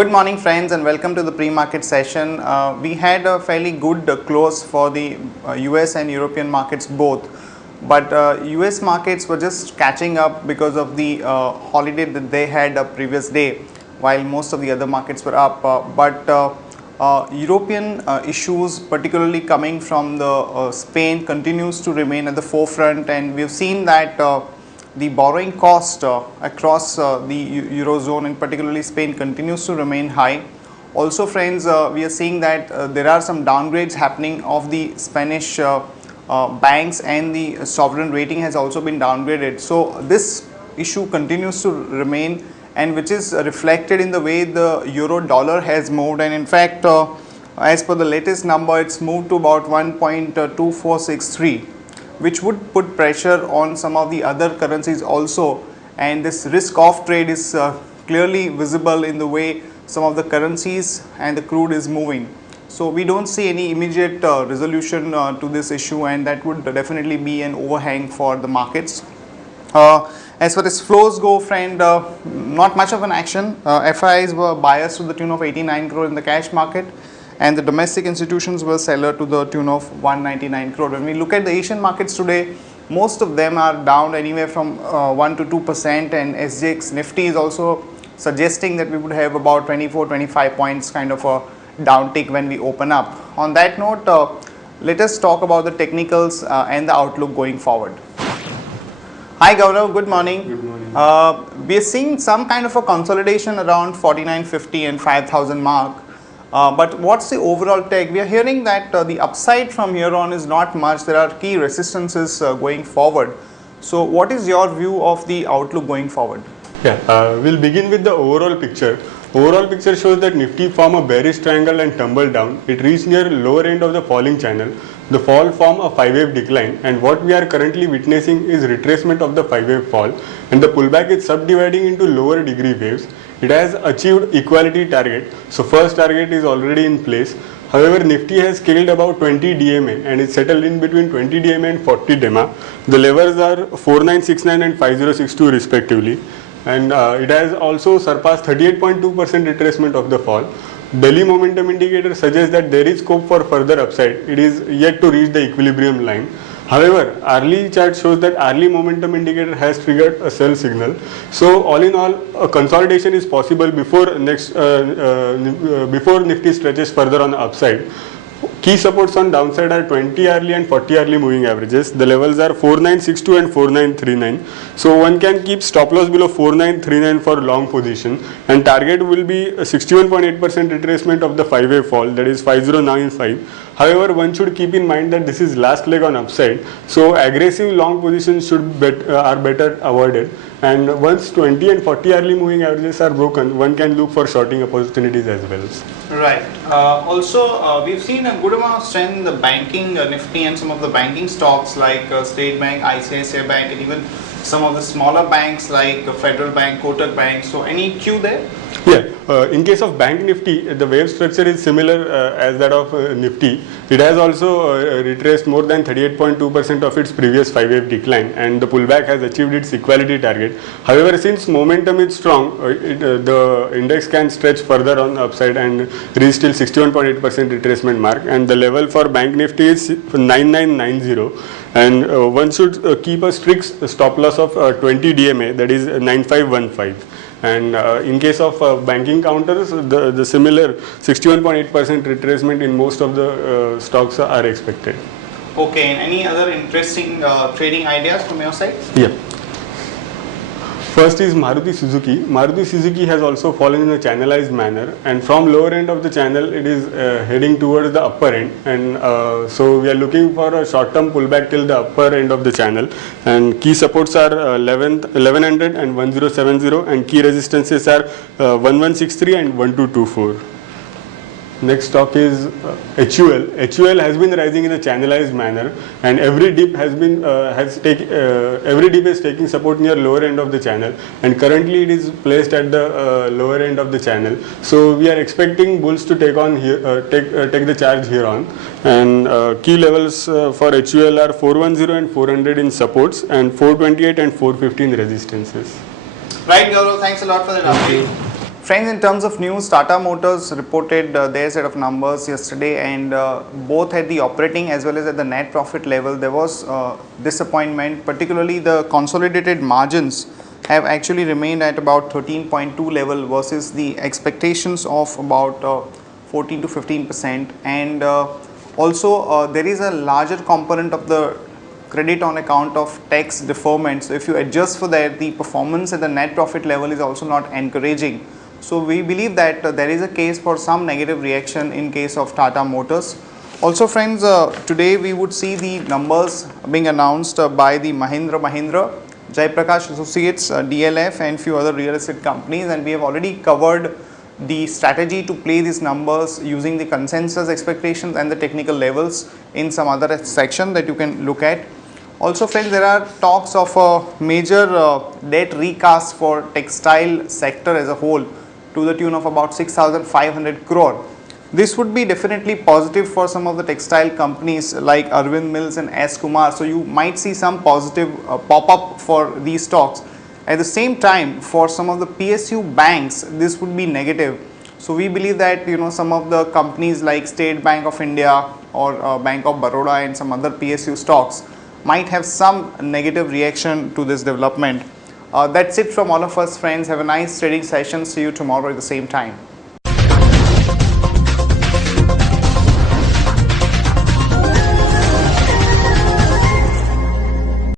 Good morning friends and welcome to the pre-market session. We had a fairly good close for the US and European markets both, but US markets were just catching up because of the holiday that they had a previous day, while most of the other markets were up. European issues, particularly coming from the Spain, continues to remain at the forefront, and we have seen that the borrowing cost across the Eurozone and particularly Spain continues to remain high. Also friends, we are seeing that there are some downgrades happening of the Spanish banks, and the sovereign rating has also been downgraded. So this issue continues to remain, and which is reflected in the way the euro dollar has moved, and in fact as per the latest number it's moved to about 1.2463, which would put pressure on some of the other currencies also, and this risk off trade is clearly visible in the way some of the currencies and the crude is moving. So we don't see any immediate resolution to this issue, and that would definitely be an overhang for the markets. As far as flows go, friend, not much of an action. FIIs were buyers to the tune of 89 crore in the cash market, and the domestic institutions were seller to the tune of 199 crore. When we look at the Asian markets today, most of them are down anywhere from 1 to 2%, and SGX Nifty is also suggesting that we would have about 24-25 points kind of a downtick when we open up. On that note, let us talk about the technicals and the outlook going forward. Hi Gaurav, good morning. Good morning. We are seeing some kind of a consolidation around 49.50 and 5,000 mark. But what's the overall take? We are hearing that the upside from here on is not much. There are key resistances going forward. So what is your view of the outlook going forward? Yeah, we'll begin with the overall picture. Overall picture shows that Nifty formed a bearish triangle and tumbled down. It reached near lower end of the falling channel. The fall formed a 5-wave decline, and what we are currently witnessing is retracement of the 5-wave fall, and the pullback is subdividing into lower degree waves. It has achieved equality target, so first target is already in place. However, Nifty has scaled about 20 DMA and is settled in between 20 DMA and 40 DMA. The levels are 4969 and 5062 respectively, and it has also surpassed 38.2% retracement of the fall. Daily momentum indicator suggests that there is scope for further upside. It is yet to reach the equilibrium line. However, hourly chart shows that hourly momentum indicator has triggered a sell signal. So all in all, a consolidation is possible before Nifty stretches further on the upside. Key supports on downside are 20 hourly and 40 hourly moving averages. The levels are 4962 and 4939. So one can keep stop loss below 4939 for long position, and target will be 61.8% retracement of the 5-wave fall, that is 5095. However, one should keep in mind that this is last leg on upside, so aggressive long positions are better avoided. And once 20 and 40 hourly moving averages are broken, one can look for shorting opportunities as well. Right. Also, we've seen a good amount of strength in the banking Nifty and some of the banking stocks like State Bank, ICICI Bank, and even some of the smaller banks like Federal Bank, Kotak Bank. So any cue there? Yeah, in case of Bank Nifty, the wave structure is similar as that of Nifty. It has also retraced more than 38.2% of its previous 5-wave decline, and the pullback has achieved its equality target. However, since momentum is strong, the index can stretch further on the upside and reach till 61.8% retracement mark, and the level for Bank Nifty is 9990, and one should keep a strict stop loss of 20 DMA, that is 9515. And in case of banking counters, the similar 61.8% retracement in most of the stocks are expected. Okay, and any other interesting trading ideas from your side? Yeah. First is Maruti Suzuki. Maruti Suzuki has also fallen in a channelized manner, and from lower end of the channel it is heading towards the upper end, and so we are looking for a short term pullback till the upper end of the channel, and key supports are 1100 and 1070, and key resistances are 1163 and 1224. Next stock is HUL. HUL has been rising in a channelized manner, and every dip has been every dip is taking support near lower end of the channel, and currently it is placed at the lower end of the channel. So we are expecting bulls to take on here, take the charge here on, and key levels for HUL are 410 and 400 in supports, and 428 and 415 resistances. Right, Gaurav. Thanks a lot for that update. Friends, in terms of news, Tata Motors reported their set of numbers yesterday, and both at the operating as well as at the net profit level, there was disappointment. Particularly, the consolidated margins have actually remained at about 13.2 level versus the expectations of about 14 to 15%. And also, there is a larger component of the credit on account of tax deferment. So if you adjust for that, the performance at the net profit level is also not encouraging. So we believe that there is a case for some negative reaction in case of Tata Motors. Also friends, today we would see the numbers being announced by the Mahindra, Jaiprakash Associates, DLF and few other real estate companies, and we have already covered the strategy to play these numbers using the consensus expectations and the technical levels in some other section that you can look at. Also friends, there are talks of a major debt recast for textile sector as a whole to the tune of about 6,500 crore. This would be definitely positive for some of the textile companies like Arvind Mills and S. Kumar. So you might see some positive pop-up for these stocks. At the same time, for some of the PSU banks, this would be negative. So we believe that some of the companies like State Bank of India or Bank of Baroda and some other PSU stocks might have some negative reaction to this development. That's it from all of us, friends. Have a nice trading session. See you tomorrow at the same time.